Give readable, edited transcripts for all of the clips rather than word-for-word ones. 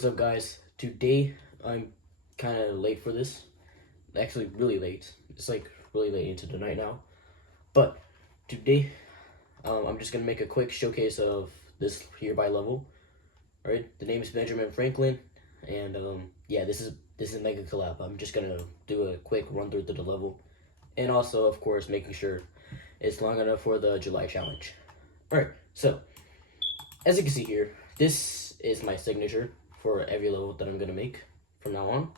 What's up, guys? Today I'm kind of late for this. Actually, really late. It's like really late into the night now. But today, I'm just gonna make a quick showcase of this hereby level. All right, the name is Benjamin Franklin, and yeah, this is Mega Collab. I'm just gonna do a quick run through to the level, and also, of course, making sure it's long enough for the July challenge. All right, so as you can see here, this is my signature for every level that I'm gonna make from now on.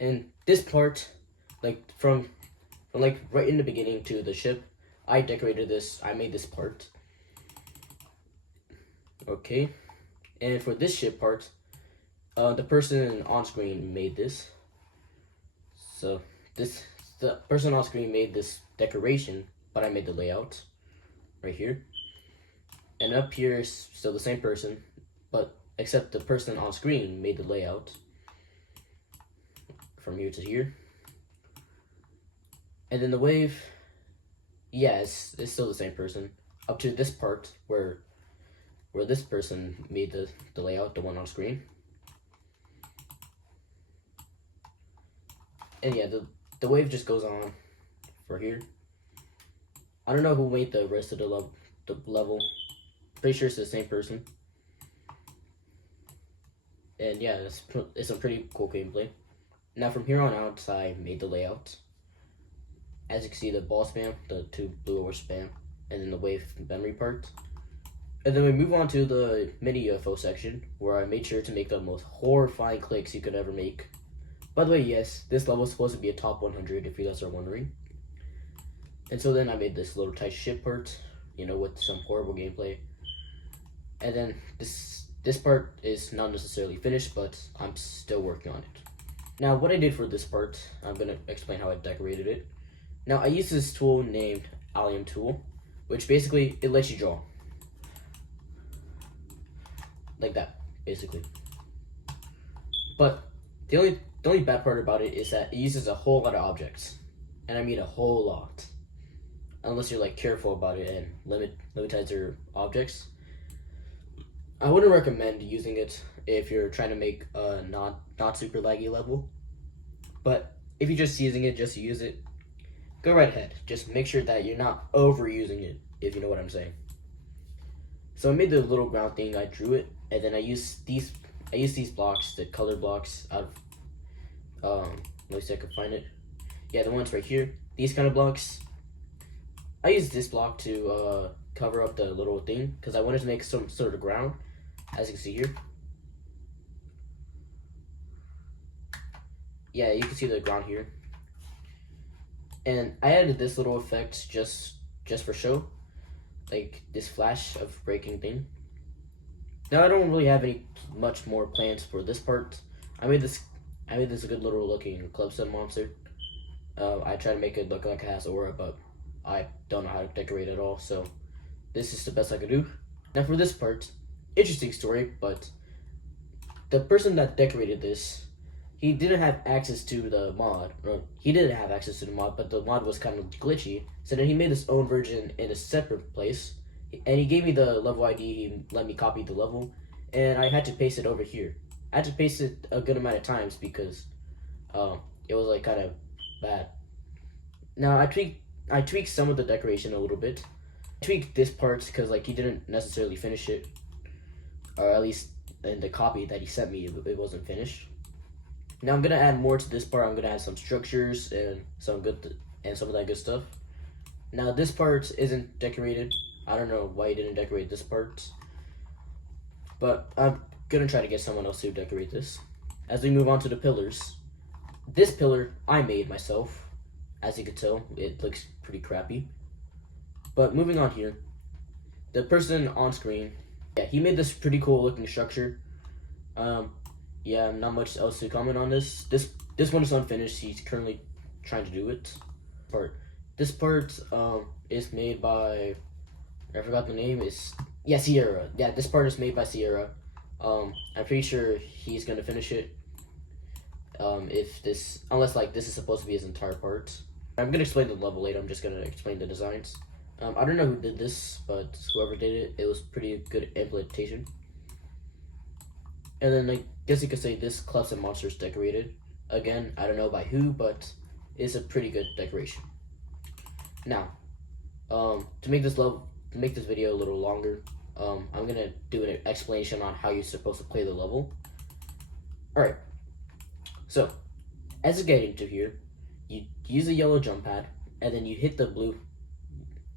And this part, like from like right in the beginning to the ship, I decorated this. I made this part. Okay, and for this ship part, the person on screen made this. So the person on screen made this decoration, but I made the layout right here. And up here is still the same person, but except the person on screen made the layout from here to here. And then the wave, yeah, it's still the same person up to this part where this person made the layout, the one on screen. And yeah, the wave just goes on for here. I don't know who made the rest of the level. Pretty sure it's the same person. And yeah, it's a pretty cool gameplay. Now from here on out, I made the layout. As you can see, the ball spam, the two blue ore spam, and then the wave memory part. And then we move on to the mini UFO section, where I made sure to make the most horrifying clicks you could ever make. By the way, yes, this level is supposed to be a top 100, if you guys are wondering. And so then I made this little tight ship part, you know, with some horrible gameplay. And then this part is not necessarily finished, but I'm still working on it. Now, what I did for this part, I'm going to explain how I decorated it. Now, I used this tool named Allium Tool, which basically, it lets you draw. Like that, basically. But the only bad part about it is that it uses a whole lot of objects. And I mean a whole lot. Unless you're like careful about it and limitize your objects. I wouldn't recommend using it if you're trying to make a not super laggy level. But if you're just using it just to use it, go right ahead. Just make sure that you're not overusing it, if you know what I'm saying. So I made the little ground thing, I drew it, and then I used these blocks, the color blocks out of let me see if I can find it. Yeah, the ones right here. These kind of blocks. I used this block to cover up the little thing because I wanted to make some sort of ground, as you can see here. Yeah, you can see the ground here. And I added this little effect just for show, like this flash of breaking thing. Now I don't really have much more plans for this part. I made this a good little looking club set monster. I try to make it look like it has aura, but I don't know how to decorate it at all, so this is the best I could do. Now for this part, interesting story, but the person that decorated this, he didn't have access to the mod, or he didn't have access to the mod, but the mod was kind of glitchy, so then he made his own version in a separate place, and he gave me the level ID, he let me copy the level, and I had to paste it over here. I had to paste it a good amount of times because it was like kind of bad. Now I tweaked some of the decoration a little bit. I tweaked this part because like he didn't necessarily finish it, or at least in the copy that he sent me, it wasn't finished. Now I'm gonna add more to this part. I'm gonna add some structures and some of that good stuff. Now this part isn't decorated. I don't know why he didn't decorate this part, but I'm gonna try to get someone else to decorate this. As we move on to the pillars, this pillar I made myself. As you can tell, it looks pretty crappy. But moving on here, the person on screen, yeah, he made this pretty cool looking structure. Yeah, not much else to comment on this. This one is unfinished. He's currently trying to do it. This part is made by, I forgot the name. Sierra. Yeah, this part is made by Sierra. I'm pretty sure he's gonna finish it. Unless like this is supposed to be his entire part. I'm gonna explain the level later. I'm just gonna explain the designs. I don't know who did this, but whoever did it, it was pretty good implementation. And then I guess you could say this Cliffs and Monsters decorated. Again, I don't know by who, but it's a pretty good decoration. Now, to make this video a little longer, I'm gonna do an explanation on how you're supposed to play the level. Alright, so as you get into here, you use a yellow jump pad, and then you hit the blue,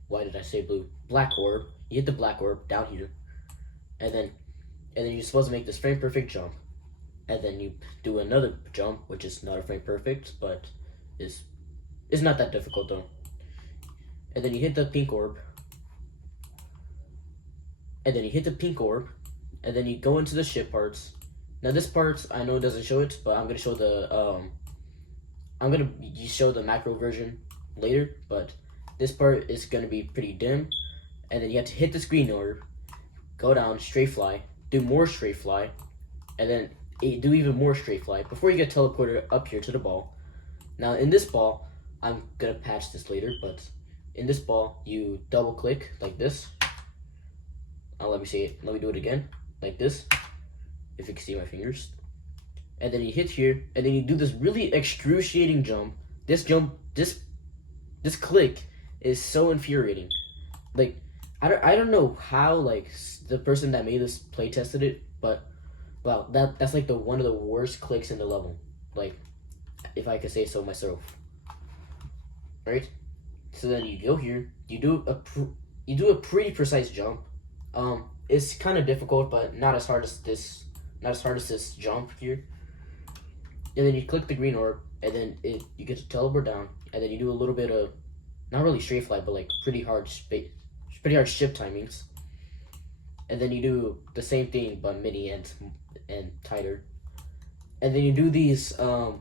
why did I say blue? Black orb. You hit the black orb down here, and then you're supposed to make this frame perfect jump, and then you do another jump, which is not a frame perfect, but is not that difficult though. And then you hit the pink orb, and then you go into the ship parts. Now this part, I know it doesn't show it, but I'm gonna show the show the macro version later, but this part is gonna be pretty dim. And then you have to hit this green orb, go down, straight fly, do more straight fly, and then do even more straight fly before you get teleported up here to the ball. Now in this ball, I'm gonna patch this later, but in this ball, you double click like this. Let me do it again, like this, if you can see my fingers. And then you hit here, and then you do this really excruciating jump. This click is so infuriating. Like, I don't know how, like, the person that made this play tested it, but wow, that's like one of the worst clicks in the level, like, if I could say so myself. Right? So then you go here, you do a pretty precise jump. It's kind of difficult, but not as hard as this jump here. And then you click the green orb, and then you get to teleport down, and then you do a little bit of, not really straight fly, but like pretty hard ship timings. And then you do the same thing, but mini and tighter. And then you do these 1,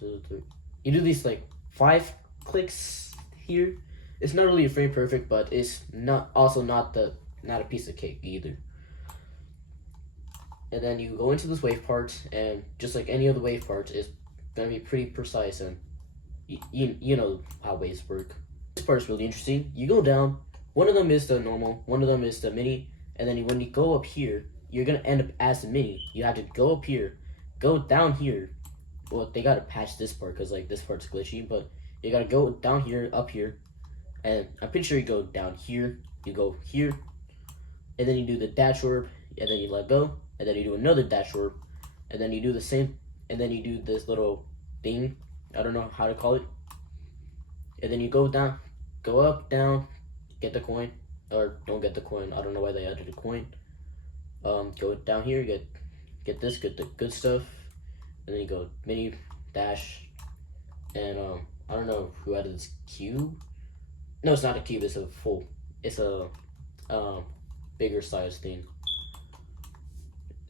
2, 3. You do these like 5 clicks here. It's not really a frame perfect, but it's not a piece of cake either. And then you go into this wave part, and just like any other wave part, is gonna be pretty precise, and you know how waves work. This part is really interesting. You go down. One of them is the normal, one of them is the mini, and then when you go up here, you're gonna end up as the mini. You have to go up here, go down here. Well, they gotta patch this part because like this part's glitchy, but you gotta go down here, up here, and I'm pretty sure you go down here. You go here, and then you do the dash orb, and then you let go, and then you do another dash orb, and then you do the same, and then you do this little thing. I don't know how to call it. And then you go down, go up, down, get the coin, or don't get the coin. I don't know why they added a coin. Go down here, get this, get the good stuff, and then you go mini, dash, and I don't know who added this cube. No, it's not a cube. It's a bigger size thing.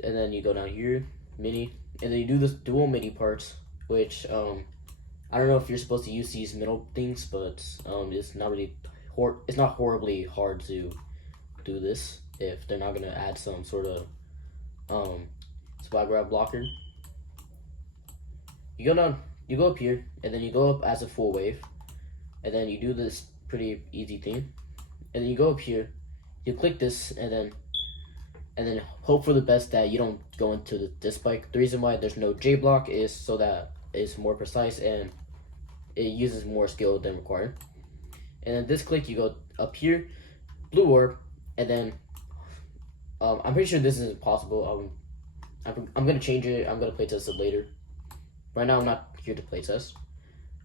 And then you go down here, mini, and then you do this dual mini parts, which I don't know if you're supposed to use these middle things, but it's not really it's not horribly hard to do this if they're not gonna add some sort of spot grab blocker. You go down, you go up here, and then you go up as a full wave, and then you do this pretty easy thing, and then you go up here, you click this, and then hope for the best that you don't go into this spike. The reason why there's no J block is so that it's more precise and it uses more skill than required. And then this click, you go up here, blue orb, and then I'm pretty sure this isn't possible. I'm gonna change it. I'm gonna playtest it later. Right now, I'm not here to playtest.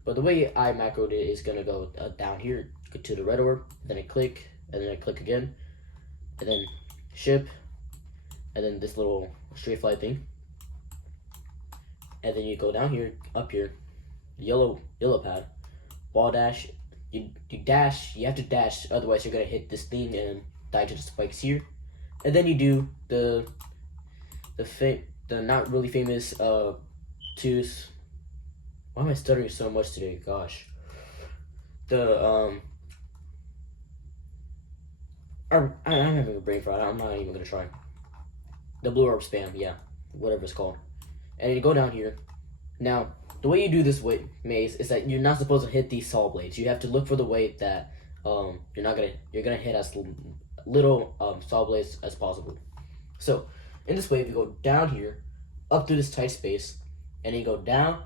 But the way I macroed it is gonna go down here to the red orb, then I click, and then I click again, and then ship, and then this little straight fly thing, and then you go down here, up here, yellow pad, wall dash. You dash. You have to dash, otherwise you're gonna hit this thing and die to the spikes here. And then you do the not really famous twos. Why am I stuttering so much today? Gosh. I'm having a brain fart. I'm not even gonna try. The blue orb spam, yeah, whatever it's called. And you go down here. Now, the way you do this maze is that you're not supposed to hit these saw blades. You have to look for the way that you're gonna hit as little saw blades as possible. So In this wave, you go down here, up through this tight space, and then you go down,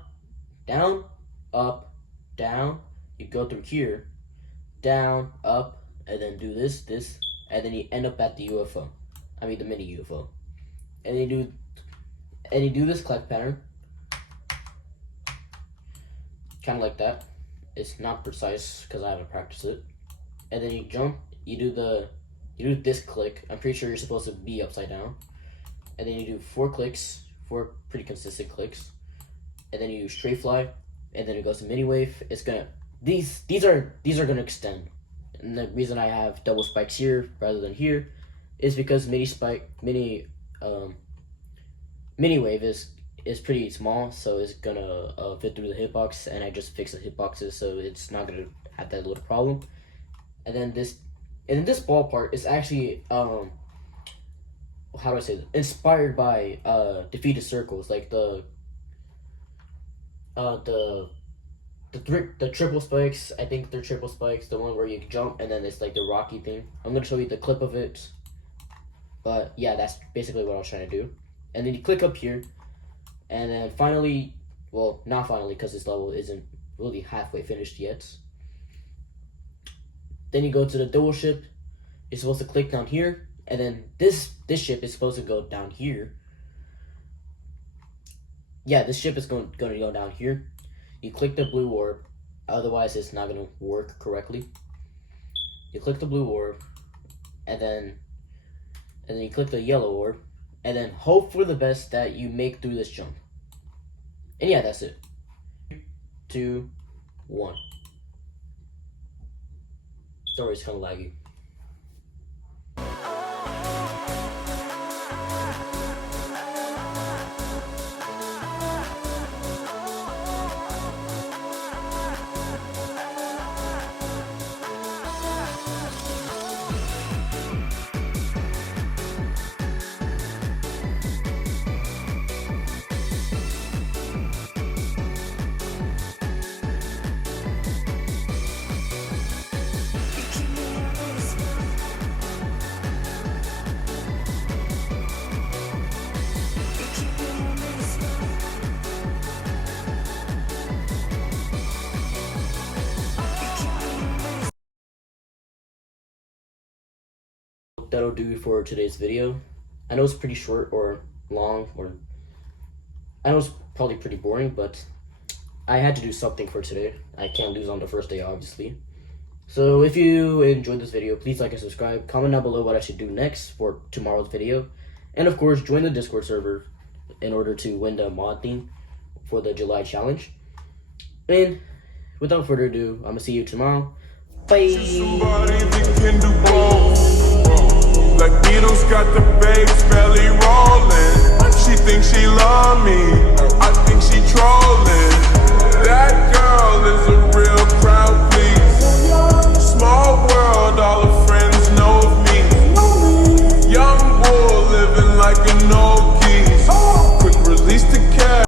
down, up, down. You go through here, down, up, and then do this, and then you end up at the UFO. I mean the mini UFO. And you do this collect pattern, kind of like that. It's not precise because I haven't practiced it. And then you jump. You do this click. I'm pretty sure you're supposed to be upside down. And then you do 4 clicks, 4 pretty consistent clicks. And then you straight fly, and then it goes to mini wave. It's gonna these are gonna extend. And the reason I have double spikes here rather than here is because mini wave is pretty small, so it's gonna fit through the hitbox, and I just fixed the hitboxes, so it's not gonna have that little problem. And then this ball part is actually how do I say this? Inspired by defeated circles, like the triple spikes. I think they're triple spikes, the one where you jump and then it's like the rocky thing. I'm gonna show you the clip of it, but yeah, that's basically what I was trying to do. And then you click up here, and then finally, well, not finally, because this level isn't really halfway finished yet. Then you go to the double ship. You're supposed to click down here, and then this ship is supposed to go down here. Yeah, this ship is going to go down here. You click the blue orb, otherwise it's not going to work correctly. You click the blue orb, and then you click the yellow orb, and then hope for the best that you make through this jump. And yeah, that's it. 2, 1. Story's kind of laggy. That'll do for today's video. I know it's pretty short or long, or I know it's probably pretty boring, but I had to do something for today. I can't lose on the first day, obviously. So if you enjoyed this video, please like and subscribe. Comment down below what I should do next for tomorrow's video. And of course, join the Discord server in order to win the mod theme for the July challenge. And without further ado, I'm gonna see you tomorrow. Bye! Like Beatles got the bass belly rolling. She thinks she love me.